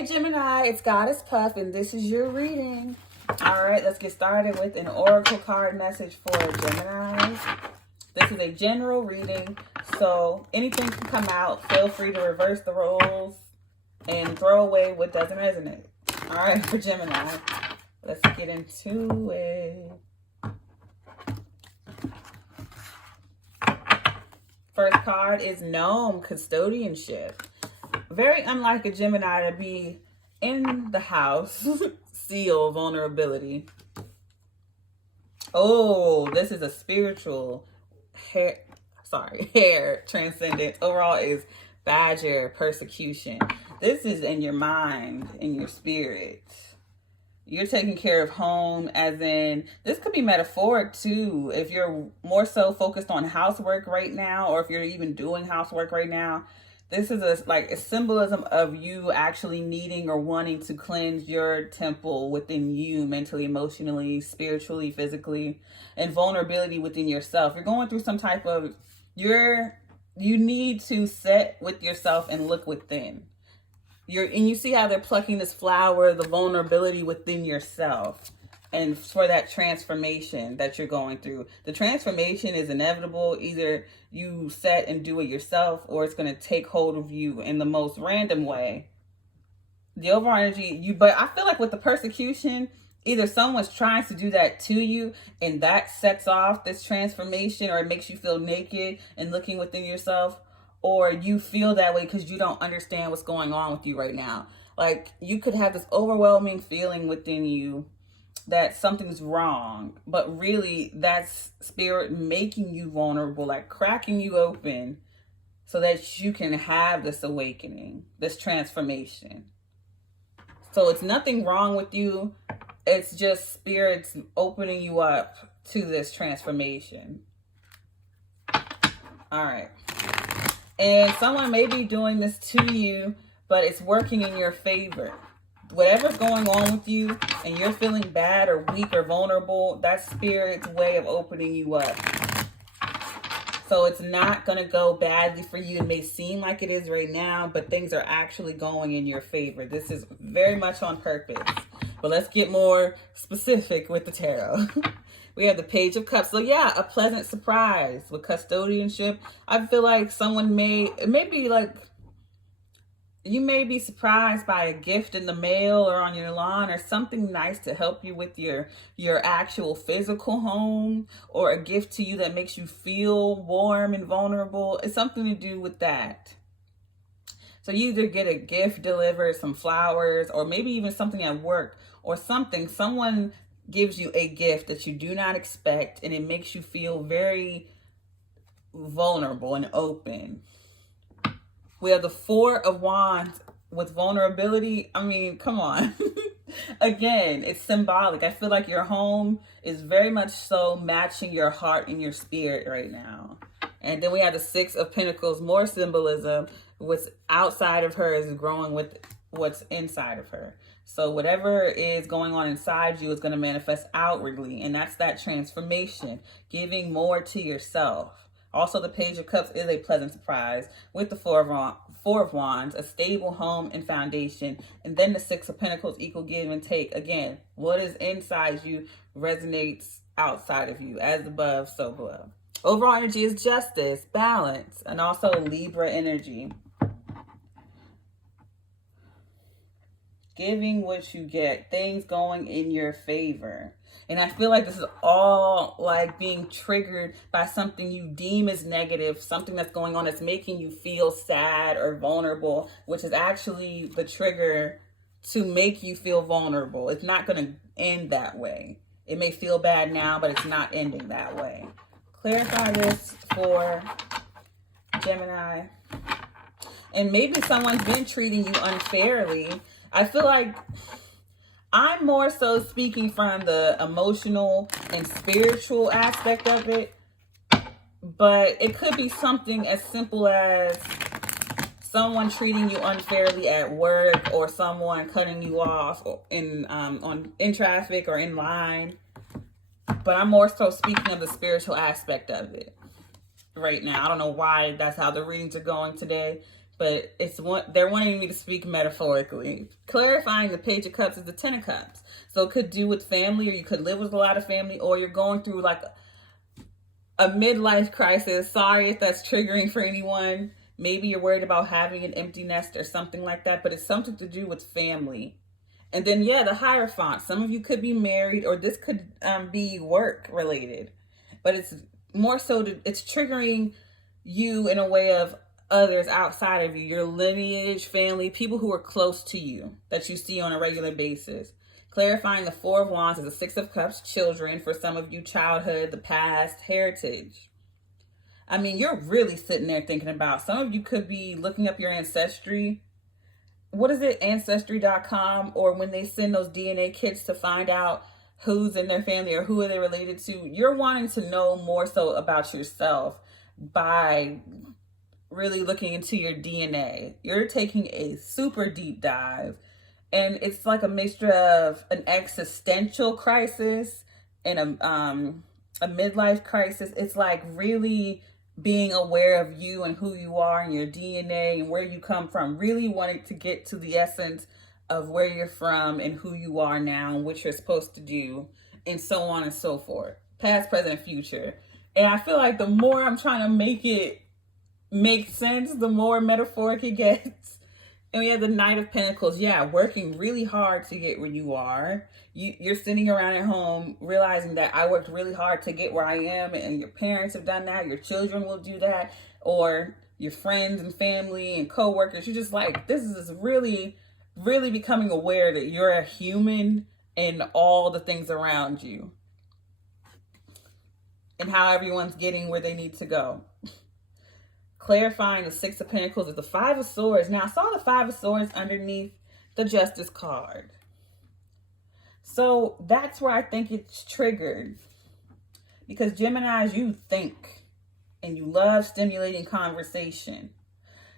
Hey Gemini, it's Goddess Puff, and this is your reading. All right, let's get started with an oracle card message for Geminis. This is a general reading, so anything can come out. Feel free to reverse the roles and throw away what doesn't resonate. All right, for Gemini, let's get into it. First card is Gnome, Custodianship. Very unlike a Gemini to be in the house. Seal, vulnerability. Oh, this is a spiritual hair transcendent. Overall is Badger, persecution. This is in your mind, in your spirit. You're taking care of home, as in, this could be metaphoric too. If you're more so focused on housework right now, or if you're even doing housework right now, this is a symbolism of you actually needing or wanting to cleanse your temple within you, mentally, emotionally, spiritually, physically, and vulnerability within yourself. You're going through some type of, you need to sit with yourself and look within. And you see how they're plucking this flower, the vulnerability within yourself, and for that transformation that you're going through. The transformation is inevitable. Either you set and do it yourself, or it's going to take hold of you in the most random way. The overall energy, but I feel like with the persecution, either someone's trying to do that to you, and that sets off this transformation, or it makes you feel naked and looking within yourself, or you feel that way because you don't understand what's going on with you right now. Like, you could have this overwhelming feeling within you that something's wrong, but really that's spirit making you vulnerable, like cracking you open so that you can have this awakening, this transformation. So it's nothing wrong with you. It's just spirits opening you up to this transformation. All right. And someone may be doing this to you, but it's working in your favor. Whatever's going on with you and you're feeling bad or weak or vulnerable, that's spirit's way of opening you up. So it's not going to go badly for you. It may seem like it is right now, but things are actually going in your favor. This is very much on purpose. But let's get more specific with the tarot. We have the Page of Cups. So yeah, a pleasant surprise with custodianship. I feel like you may be surprised by a gift in the mail or on your lawn, or something nice to help you with your actual physical home, or a gift to you that makes you feel warm and vulnerable. It's something to do with that. So you either get a gift delivered, some flowers, or maybe even something at work or something. Someone gives you a gift that you do not expect, and it makes you feel very vulnerable and open. We have the Four of Wands with vulnerability. I mean, come on. Again, it's symbolic. I feel like your home is very much so matching your heart and your spirit right now. And then we have the Six of Pentacles, more symbolism. What's outside of her is growing with what's inside of her. So whatever is going on inside you is going to manifest outwardly. And that's that transformation, giving more to yourself. Also, the Page of Cups is a pleasant surprise with the Four of Wands, a stable home and foundation. And then the Six of Pentacles, equal give and take. Again, what is inside you resonates outside of you. As above, so below. Overall energy is justice, balance, and also Libra energy. Giving what you get, things going in your favor. And I feel like this is all like being triggered by something you deem as negative, something that's going on that's making you feel sad or vulnerable, which is actually the trigger to make you feel vulnerable. It's not going to end that way. It may feel bad now, but it's not ending that way. Clarify this for Gemini. And maybe someone's been treating you unfairly. I feel like I'm more so speaking from the emotional and spiritual aspect of it, but it could be something as simple as someone treating you unfairly at work, or someone cutting you off in traffic or in line. But I'm more so speaking of the spiritual aspect of it right now. I don't know why that's how the readings are going today, but they're wanting me to speak metaphorically. Clarifying the Page of Cups is the Ten of Cups. So it could do with family, or you could live with a lot of family, or you're going through like a midlife crisis. Sorry if that's triggering for anyone. Maybe you're worried about having an empty nest or something like that, but it's something to do with family. And then, yeah, the Hierophant. Some of you could be married, or this could be work related, but it's more so it's triggering you in a way of others outside of you, your lineage, family, people who are close to you that you see on a regular basis. Clarifying the Four of Wands is the Six of Cups, children. For some of you, childhood, the past, heritage. I mean, you're really sitting there thinking about, some of you could be looking up your ancestry. What is it? Ancestry.com, or when they send those DNA kits to find out who's in their family or who are they related to. You're wanting to know more so about yourself by really looking into your DNA. You're taking a super deep dive. And it's like a mixture of an existential crisis and a midlife crisis. It's like really being aware of you and who you are and your DNA and where you come from. Really wanting to get to the essence of where you're from and who you are now and what you're supposed to do, and so on and so forth. Past, present, and future. And I feel like the more I'm trying to make it make sense, the more metaphoric it gets. And we have the Knight of Pentacles. Yeah, working really hard to get where you are. You're sitting around at home realizing that I worked really hard to get where I am, and your parents have done that. Your children will do that, or your friends and family and coworkers. You're just like, this is really, really becoming aware that you're a human and all the things around you and how everyone's getting where they need to go. Clarifying the Six of Pentacles is the Five of Swords. Now, I saw the Five of Swords underneath the Justice card. So that's where I think it's triggered. Because Geminis, you think and you love stimulating conversation.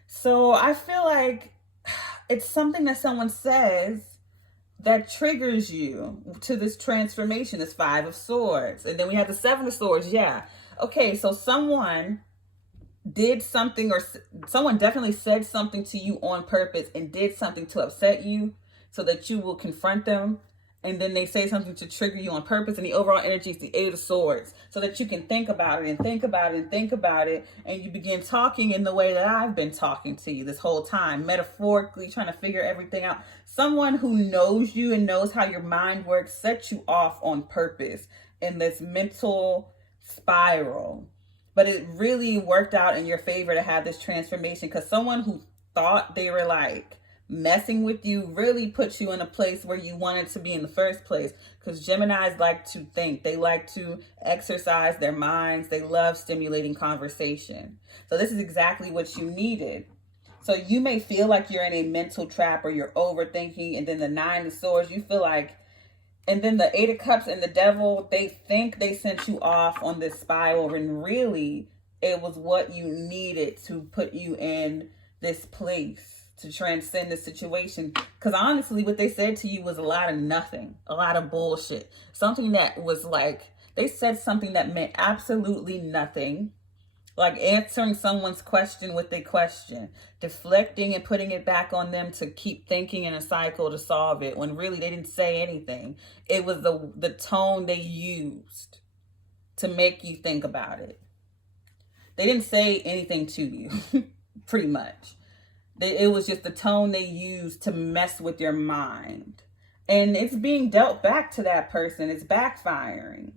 So I feel like it's something that someone says that triggers you to this transformation, this Five of Swords. And then we have the Seven of Swords. Yeah. Okay, so someone did something, or someone definitely said something to you on purpose and did something to upset you so that you will confront them. And then they say something to trigger you on purpose, and the overall energy is the Eight of Swords, so that you can think about it and think about it and think about it, and you begin talking in the way that I've been talking to you this whole time, metaphorically trying to figure everything out. Someone who knows you and knows how your mind works sets you off on purpose in this mental spiral. But it really worked out in your favor to have this transformation, because someone who thought they were like messing with you really puts you in a place where you wanted to be in the first place. Because Geminis like to think. They like to exercise their minds. They love stimulating conversation. So this is exactly what you needed. So you may feel like you're in a mental trap, or you're overthinking. And then the Nine of Swords, you feel like, and then the Eight of Cups and the Devil, they think they sent you off on this spiral, and really it was what you needed to put you in this place to transcend the situation. Because honestly, what they said to you was a lot of nothing, a lot of bullshit. Something that was like, they said something that meant absolutely nothing. Like answering someone's question with a question, deflecting and putting it back on them to keep thinking in a cycle to solve it, when really they didn't say anything. It was the tone they used to make you think about it. They didn't say anything to you, pretty much. It was just the tone they used to mess with your mind. And it's being dealt back to that person. It's backfiring.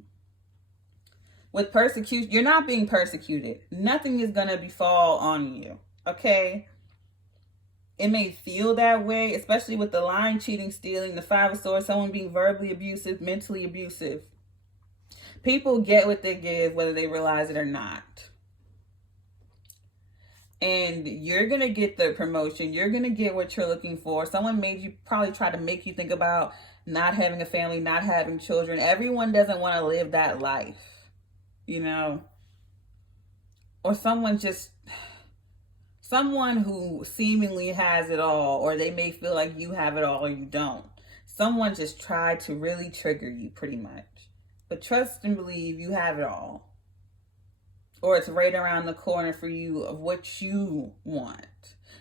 With persecution, you're not being persecuted. Nothing is going to befall on you, okay? It may feel that way, especially with the lying, cheating, stealing, the Five of Swords, someone being verbally abusive, mentally abusive. People get what they give, whether they realize it or not. And you're going to get the promotion. You're going to get what you're looking for. Someone probably try to make you think about not having a family, not having children. Everyone doesn't want to live that life. You know, or someone who seemingly has it all, or they may feel like you have it all or you don't. Someone just tried to really trigger you, pretty much. But trust and believe you have it all. Or it's right around the corner for you of what you want.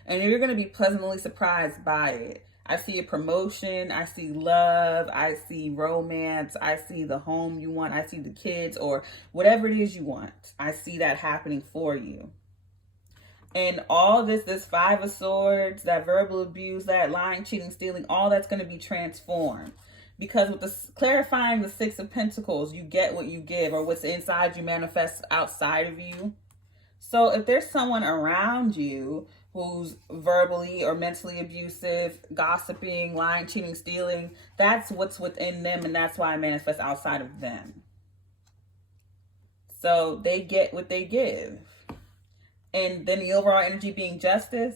and you're going to be pleasantly surprised by it. I see a promotion, I see love, I see romance, I see the home you want, I see the kids, or whatever it is you want. I see that happening for you. And all this Five of Swords, that verbal abuse, that lying, cheating, stealing, all that's going to be transformed. Because with the clarifying the Six of Pentacles, you get what you give, or what's inside you manifests outside of you. So if there's someone around you who's verbally or mentally abusive, gossiping, lying, cheating, stealing, that's what's within them, and that's why it manifests outside of them. So they get what they give. And then the overall energy being justice,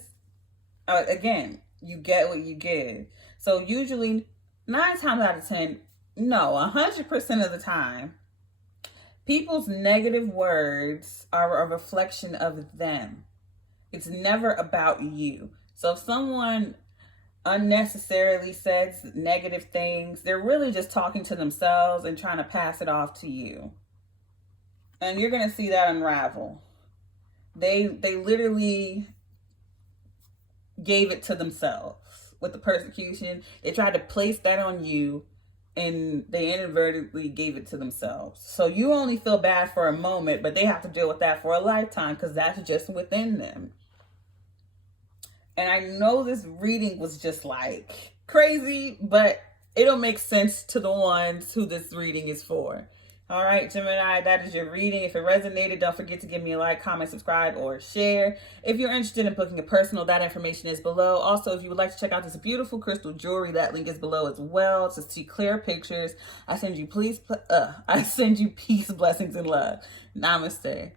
again, you get what you give. So usually, 9 times out of 10, no, 100% of the time, people's negative words are a reflection of them. It's never about you. So if someone unnecessarily says negative things, they're really just talking to themselves and trying to pass it off to you. And you're going to see that unravel. They literally gave it to themselves with the persecution. They tried to place that on you, and they inadvertently gave it to themselves. So you only feel bad for a moment, but they have to deal with that for a lifetime, because that's just within them. And I know this reading was just like crazy, but it'll make sense to the ones who this reading is for. All right, Gemini, that is your reading. If it resonated, don't forget to give me a like, comment, subscribe, or share. If you're interested in booking a personal, that information is below. Also, if you would like to check out this beautiful crystal jewelry, that link is below as well. To see clear pictures, I send you peace, blessings, and love. Namaste.